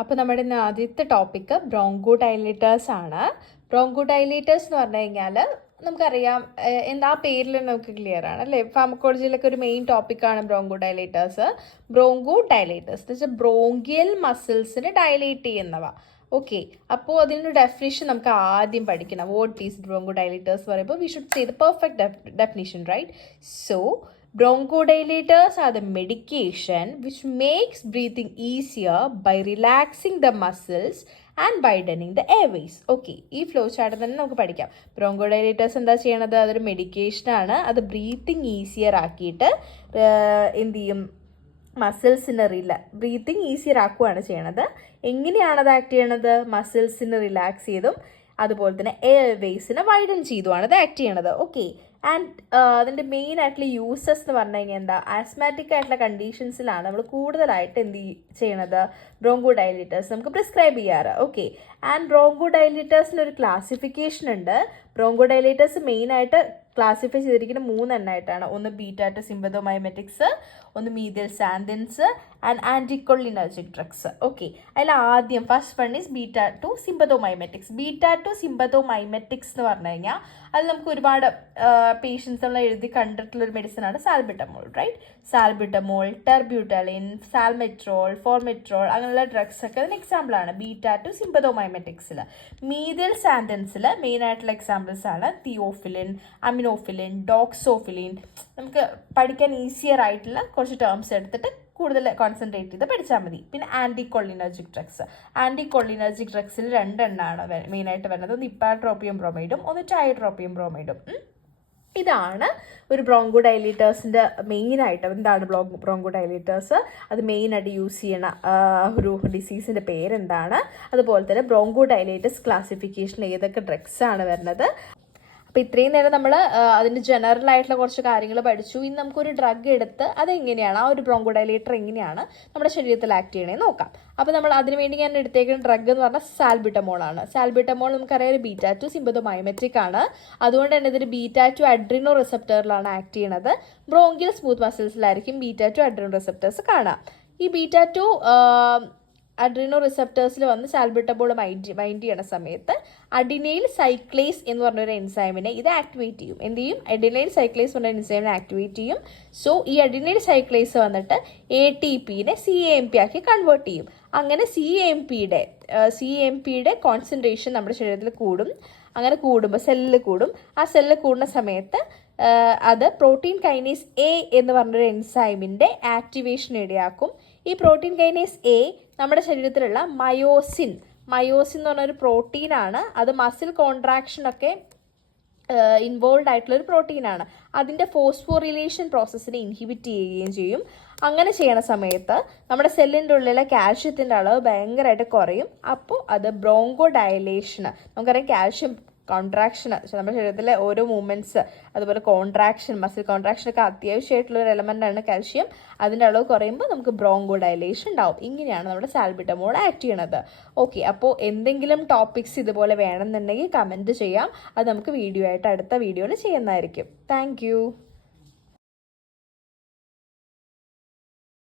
അപ്പോൾ നമ്മുടെ ഇന്ന് ആദ്യത്തെ ടോപ്പിക്ക് ബ്രോങ്കോ ഡൈലേറ്റേഴ്സ് ആണ്. ബ്രോങ്കോ ഡൈലേറ്റേഴ്സ് എന്ന് പറഞ്ഞു കഴിഞ്ഞാൽ നമുക്കറിയാം, എന്താ പേരിൽ നമുക്ക് ക്ലിയർ ആണ് അല്ലേ. ഫാർമക്കോളജിയിലൊക്കെ ഒരു മെയിൻ ടോപ്പിക്കാണ് ബ്രോങ്കോ ഡൈലേറ്റേഴ്സ്. ബ്രോങ്കോ ഡൈലേറ്റേഴ്സ് എന്ന് വെച്ചാൽ ബ്രോങ്കിയൽ മസിൽസിനെ ഡയലേറ്റ് ചെയ്യുന്നവ. ഓക്കെ, അപ്പോൾ അതിനൊരു ഡെഫിനിഷൻ നമുക്ക് ആദ്യം പഠിക്കണം. വാട്ട് ഈസ് ബ്രോങ്കോ ഡൈലേറ്റേഴ്സ് പറയുമ്പോൾ we should say the perfect definition, right? So bronchodilators are the medication which makes breathing easier by relaxing the muscles and widening the airways. Okay, ഈ flow chart തന്നെ നമുക്ക് പഠിക്കാം. ബ്രോങ്കോഡൈലേറ്റേഴ്സ് എന്താ ചെയ്യണത്? അതൊരു മെഡിക്കേഷനാണ്. അത് breathing easier ആക്കിയിട്ട് എന്ത് ചെയ്യും? മസിൽസിന് ബ്രീത്തിങ് ഈസിയർ ആക്കുകയാണ് ചെയ്യണത്. എങ്ങനെയാണ് അത് ആക്ട് ചെയ്യണത്? മസിൽസിന് റിലാക്സ് ചെയ്തും അതുപോലെ തന്നെ എയർവേസിനെ വൈഡൻ ചെയ്തുമാണ് ഇത് ആക്ട് ചെയ്യണത്. ഓക്കെ, ആൻഡ് അതിൻ്റെ മെയിൻ ആയിട്ടുള്ള യൂസസ് എന്ന് പറഞ്ഞു കഴിഞ്ഞാൽ എന്താ? ആസ്മാറ്റിക് ആയിട്ടുള്ള കണ്ടീഷൻസിലാണ് നമ്മൾ കൂടുതലായിട്ട് എന്ത് ചെയ്യണത്? ബ്രോങ്കോ ഡൈലേറ്റേഴ്സ് നമുക്ക് പ്രിസ്ക്രൈബ് ചെയ്യാറ്. ഓക്കെ, ആൻഡ് ബ്രോങ്കോ ഡൈലേറ്റേഴ്സിന് ഒരു ക്ലാസിഫിക്കേഷൻ ഉണ്ട്. ബ്രോങ്കോ ഡൈലേറ്റേഴ്സ് മെയിനായിട്ട് ക്ലാസിഫൈ ചെയ്തിരിക്കുന്ന 3 എണ്ണമായിട്ടാണ്. ഒന്ന് ബീറ്റാ ടു സിമ്പതോമൈമെറ്റിക്സ്, ഒന്ന് methyl xanthines and anticholinergic drugs. Okay, അതിൽ ആദ്യം first one is beta two sympathomimetics. Beta two sympathomimetics എന്ന് പറഞ്ഞു കഴിഞ്ഞാൽ അത് നമുക്ക് ഒരുപാട് പേഷ്യൻസുള്ള എഴുതി കണ്ടിട്ടുള്ളൊരു മെഡിസിനാണ് സാൽബിറ്റമോൾ, റൈറ്റ്? സാൽബിറ്റമോൾ, ടെർബ്യൂട്ടലിൻ, സാൽമെട്രോൾ, ഫോർമെട്രോൾ അങ്ങനെയുള്ള ഡ്രഗ്സ് ഒക്കെ അതിന് എക്സാമ്പിളാണ് ബീറ്റാ ടു സിമ്പതോമൈമെറ്റിക്സിൽ. മീഥൈൽ സാന്തിൻസിൽ മെയിൻ ആയിട്ടുള്ള എക്സാമ്പിൾസ് ആണ് തിയോഫിലിൻ, അമിനോഫിലിൻ, ഡോക്സോഫിലിൻ. നമുക്ക് പഠിക്കാൻ ഈസിയർ ആയിട്ടുള്ള കുറച്ച് ടേംസ് എടുത്തിട്ട് കൂടുതൽ കോൺസെൻട്രേറ്റ് ചെയ്ത് പഠിച്ചാൽ മതി. പിന്നെ ആൻറ്റിക്കൊളിനർജിക് ഡ്രഗ്സ്. ആൻറ്റിക്കൊളിനർജിക് ഡ്രഗ്സിൽ 2 എണ്ണമാണ് മെയിനായിട്ട് വരുന്നത്. ഒന്ന് ഇപ്പാട്രോപ്പിയം ബ്രോമൈഡും ഒന്ന് ടൈട്രോപ്പിയം ബ്രോമൈഡും. ഇതാണ് ഒരു ബ്രോങ്കോ ഡൈലേറ്റേഴ്സിൻ്റെ മെയിനായിട്ട്. എന്താണ് ബ്രോങ്കോ ഡൈലേറ്റേഴ്സ്? അത് മെയിനായിട്ട് യൂസ് ചെയ്യണ ഒരു ഡിസീസിൻ്റെ പേരെന്താണ്? അതുപോലെ തന്നെ ബ്രോങ്കോ ഡൈലേറ്റേഴ്സ് ക്ലാസിഫിക്കേഷൻ ഏതൊക്കെ ഡ്രഗ്സാണ് വരുന്നത്? അപ്പോൾ ഇത്രയും നേരം നമ്മൾ അതിൻ്റെ ജനറൽ ആയിട്ടുള്ള കുറച്ച് കാര്യങ്ങൾ പഠിച്ചു. ഇനി നമുക്കൊരു ഡ്രഗ് എടുത്ത് അതെങ്ങനെയാണ്, ആ ഒരു ബ്രോങ്കോ ഡൈലേറ്റർ എങ്ങനെയാണ് നമ്മുടെ ശരീരത്തിൽ ആക്ട് ചെയ്യണേന്ന് നോക്കാം. അപ്പോൾ നമ്മൾ അതിനുവേണ്ടി ഞാൻ എടുത്തേക്കുന്ന ഡ്രഗ് എന്ന് പറഞ്ഞാൽ സാൽബിറ്റമോൾ ആണ്. സാൽബിറ്റമോൾ നമുക്കറിയാം ഒരു ബീറ്റാ ടു സിമ്പതോമൈമെട്രിക് ആണ്. അതുകൊണ്ട് തന്നെ ഇതൊരു ബീറ്റാ ടു അഡ്രിനോ റിസപ്റ്ററിലാണ് ആക്ട് ചെയ്യണത്. ബ്രോങ്കിയൽ സ്മൂത്ത് മസിൽസിലായിരിക്കും ബീറ്റാ ടു അഡ്രിനോ റിസപ്റ്റേഴ്സ് കാണാം. ഈ ബീറ്റാ ടു അഡ്രിനോ റിസപ്റ്റേഴ്സിൽ വന്ന് സാൽബിറ്റമോൾ ബൈൻഡ് ചെയ്യണ സമയത്ത് അഡിനൈൽ സൈക്ലേസ് എന്ന് പറഞ്ഞൊരു എൻസൈമിനെ ഇത് ആക്ടിവേറ്റ് ചെയ്യും. എന്ത് ചെയ്യും? അഡിനൈൽ സൈക്ലേസ് പറഞ്ഞ എൻസൈമിനെ ആക്ടിവേറ്റ് ചെയ്യും. സോ ഈ അഡിനൈൽ സൈക്ലേസ് വന്നിട്ട് ATPനെ CAMP ആക്കി കൺവേർട്ട് ചെയ്യും. അങ്ങനെ CAMPയുടെ കോൺസെൻട്രേഷൻ നമ്മുടെ ശരീരത്തിൽ കൂടും. അങ്ങനെ കൂടുമ്പോൾ സെല്ലിൽ കൂടും. ആ സെല്ലിൽ കൂടുന്ന സമയത്ത് അത് പ്രോട്ടീൻ കൈനേസ് A എന്ന് പറഞ്ഞൊരു എൻസൈമിൻ്റെ ആക്ടിവേഷൻ ഇടയാക്കും. ഈ പ്രോട്ടീൻ കൈനേസ് A നമ്മുടെ ശരീരത്തിലുള്ള മയോസിൻ എന്ന് പറഞ്ഞൊരു പ്രോട്ടീനാണ്. അത് മസിൽ കോൺട്രാക്ഷനൊക്കെ ഇൻവോൾവ് ആയിട്ടുള്ളൊരു പ്രോട്ടീനാണ്. അതിൻ്റെ ഫോസ്ഫോറിലേഷൻ പ്രോസസ്സിനെ ഇൻഹിബിറ്റ് ചെയ്യുകയും ചെയ്യും. അങ്ങനെ ചെയ്യണ സമയത്ത് നമ്മുടെ സെല്ലിൻ്റെ ഉള്ളിലെ കാൽഷ്യത്തിൻ്റെ അളവ് ഭയങ്കരമായിട്ട് കുറയും. അപ്പോൾ അത് ബ്രോങ്കോ ഡയലേഷന്, നമുക്കറിയാം കാൽഷ്യം കോൺട്രാക്ഷൻ നമ്മുടെ ശരീരത്തിലെ ഓരോ മൂവ്മെൻറ്റ്സ്, അതുപോലെ കോൺട്രാക്ഷൻ, മസിൽ കോൺട്രാക്ഷനൊക്കെ അത്യാവശ്യമായിട്ടുള്ളൊരു എലമെൻ്റാണ് കാൽഷ്യം. അതിൻ്റെ അളവ് കുറയുമ്പോൾ നമുക്ക് ബ്രോങ്കോ ഡയലേഷൻ ഉണ്ടാവും. ഇങ്ങനെയാണ് നമ്മുടെ സാൽബിറ്റമോൾ ആക്ട് ചെയ്യണത്. ഓക്കെ, അപ്പോൾ എന്തെങ്കിലും ടോപ്പിക്സ് ഇതുപോലെ വേണമെന്നുണ്ടെങ്കിൽ കമൻറ്റ് ചെയ്യാം. അത് നമുക്ക് അടുത്ത വീഡിയോയിൽ ചെയ്യുന്നതായിരിക്കും. താങ്ക്